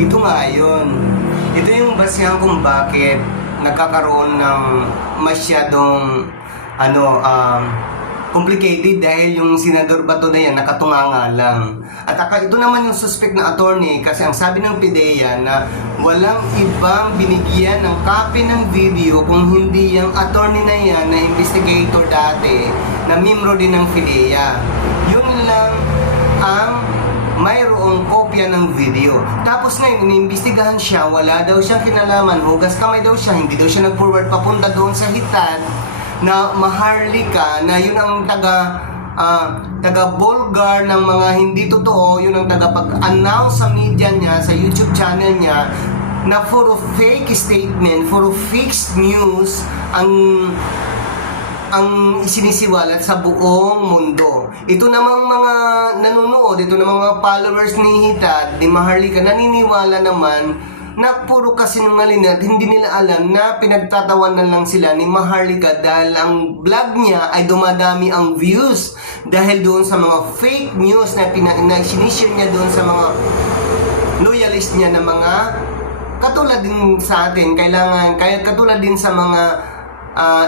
Ito nga yun. Ito yung basihan kung bakit nagkakaroon ng masyadong complicated dahil yung Senador Bato na yan nakatunganga lang. At ito naman yung suspect na attorney kasi ang sabi ng PIDEA na walang ibang binigyan ng copy ng video kung hindi yung attorney na yan na investigator dati na miyembro din ng PIDEA. Yun lang ang mayroong kopya ng video. Tapos ngayon, iniimbestigahan siya, wala daw siyang kinalaman, hugas kamay daw siya, hindi daw siya nag-forward papunta doon sa hitad na Maharlika, na yun ang taga-bulgar ng mga hindi totoo, yun ang taga-pag-announce sa media niya, sa YouTube channel niya, na puro fake statement, puro fixed news ang isinisiwalat sa buong mundo. Ito namang mga nanonood, ito namang mga followers ni Hitad, ni Maharlika, naniniwala naman na puro kasinungaling at hindi nila alam na pinagtatawanan lang sila ni Maharlika dahil ang vlog niya ay dumadami ang views dahil doon sa mga fake news na sinishare niya doon sa mga loyalist niya na mga katulad din sa atin, kaya katulad din sa mga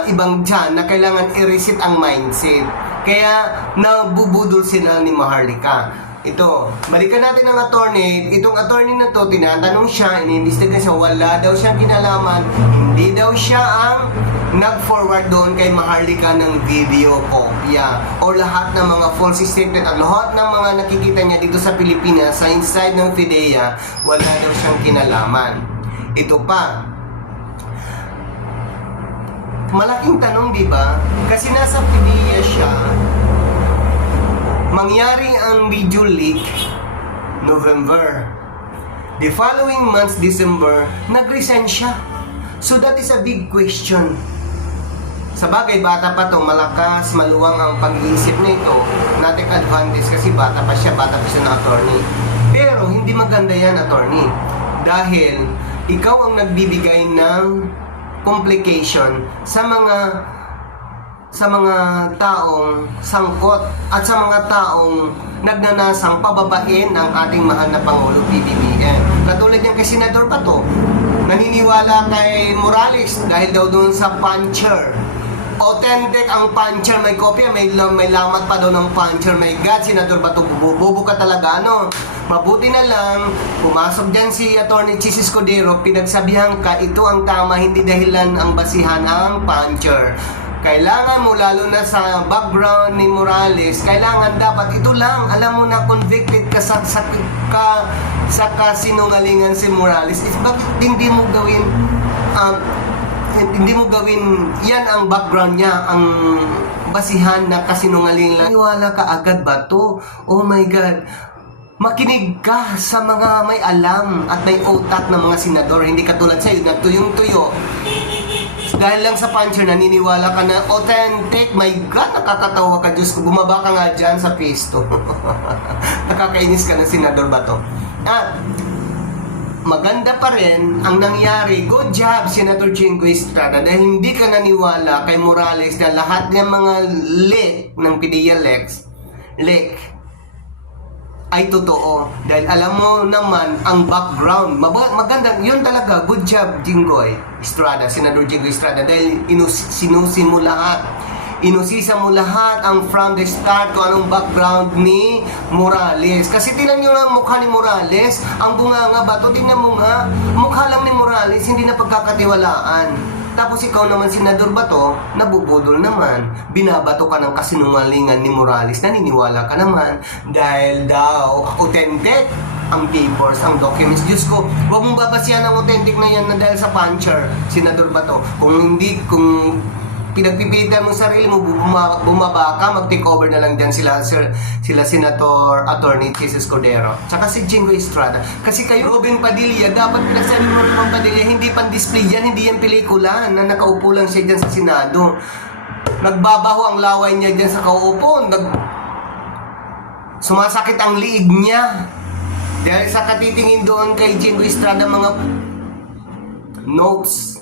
ibang dyan na kailangan i-reset ang mindset. Kaya nabubudol sila ni Maharlika. Ito, balikan natin ang attorney. Itong attorney na to, tinatanong siya, iniimbestiga siya, wala daw siyang kinalaman, hindi daw siya ang nag-forward doon kay Maharlika ng video kopya o lahat ng mga false statement at lahat ng mga nakikita niya dito sa Pilipinas sa inside ng PIDEA, wala daw siyang kinalaman. Ito pa, malaking tanong, di ba? Kasi nasa PIDEA siya, mangyari ang video leak November. The following month, December, nag-resign siya. So that is a big question. Sa bagay, bata pa to, malakas, maluwang ang pag-iisip nito. Natin advantage kasi bata pa siya na attorney. Pero hindi maganda yan, attorney. Dahil ikaw ang nagbibigay ng complication sa mga taong sangkot at sa mga taong nagnanasang pababain ang ating mahal na Pangulo PBBM. Katulad yung kay Senador Bato, naniniwala kay Morales dahil daw doon sa puncher. Authentic ang puncher, may kopya, may lamat pa daw ng puncher. My God, Senador Bato, bobo ka talaga, ano? Mabuti na lang, pumasok dyan si Atty. Chis Escudero, pinagsabihan ka, ito ang tama, hindi dahilan ang basihan ang puncher. Kailangan mo, lalo na sa background ni Morales, kailangan dapat ito lang, alam mo na convicted ka sa kasinungalingan si Morales. Bakit hindi mo gawin yan ang background niya, ang basihan na kasinungalingan? Niwala ka agad ba to? Oh my God. Makinig ka sa mga may alam at may utak ng mga senador. Hindi katulad sa'yo na tuyong-tuyo. Dahil lang sa puncher, naniniwala ka na authentic. My God, nakakatawa ka. Diyos ko, bumaba ka nga dyan sa pisto. Nakakainis ka na, Senador Bato. At maganda pa rin ang nangyari. Good job, Senator Jingo Estrada, dahil hindi ka naniwala kay Morales na lahat ng mga leak ng PIDEA leak ay totoo. Dahil alam mo naman ang background. Maganda, yun talaga. Good job, Jingoy Estrada, Senador Jingo Estrada, dahil sinusi mo lahat. Inusisa mo lahat ang from the start kung anong background ni Morales. Kasi tingnan nyo lang ang mukha ni Morales. Ang bunganga Bato, tingnan mo nga. Mukha lang ni Morales, hindi na pagkakatiwalaan. Tapos ikaw naman, Senador Bato, nabubudol naman. Binabato ka ng kasinungalingan ni Morales. Naniniwala ka naman dahil daw authentic ang papers, ang documents. Diyos ko, huwag mong babasihan ang authentic na yan na dahil sa puncher, Senador Bato. Kung pinagpipilitan mo sarili mo, bumaba ka, mag-take over na lang dyan sila Senator Atty. Chis Escudero. Tsaka si Jingo Estrada. Kasi kayo, Robin Padilla, dapat pinagsabi mo rin ng Padilla, hindi pan-display yan, hindi yan pelikula na nakaupo lang siya dyan sa Senado. Nagbabaho ang laway niya dyan sa kauupo. Sumasakit ang liig niya. Dahil sa katitingin doon kay Jingo Estrada, mga notes.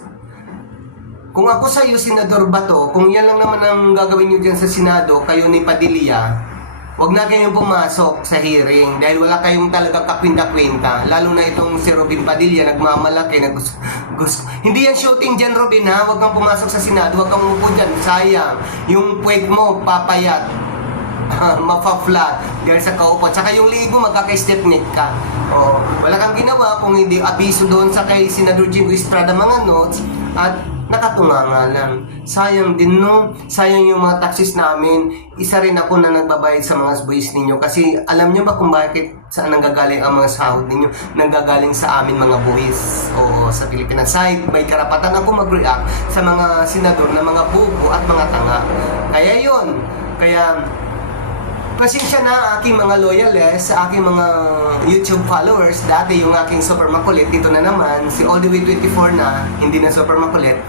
Kung ako sa iyo, Senador Bato, kung yan lang naman ang gagawin nyo dyan sa Senado, kayo ni Padilla, Huwag na kayong pumasok sa hearing dahil wala kayong talagang kakwinta-kwinta. Lalo na itong si Robin Padilla, nagmamalaki. Hindi yan shooting dyan, Robin, ha? Huwag kang pumasok sa Senado, huwag kang umupo dyan. Sayang. Yung puwet mo, papayat. Mapa-flat dahil sa kaupo. Tsaka yung ligo, magkaka-step neck ka. O, wala kang ginawa kung hindi abiso doon sa kay Senador Jingo Estrada mga notes at nakatunganga lang. Sayang din, no? Sayang yung mga taxis namin. Isa rin ako na nagbabayad sa mga buwis ninyo kasi alam nyo ba kung bakit saan nanggagaling ang mga sahod ninyo? Nanggagaling sa amin mga buwis. Oo, sa Pilipinas side, may karapatan ako mag-react sa mga senador na mga bubo at mga tanga. Kaya yun. Kaya pasensya na aking mga loyalists, sa aking mga YouTube followers. Dati yung aking super makulit, dito na naman, si All The Way 24 na, hindi na super makulit.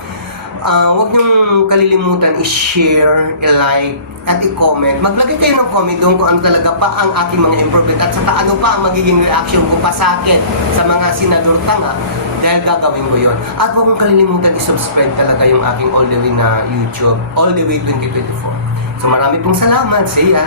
Huwag niyong kalilimutan i-share, i-like, at i-comment. Maglagay kayo ng comment doon kung ano talaga pa ang aking mga improvement at saka ano pa ang magiging reaction ko pa sa akin sa mga senador tanga dahil gagawin ko yon. At huwag mong kalilimutan i-subscribe talaga yung aking All The Way na YouTube, All The Way 2024. So marami pong salamat. See ya!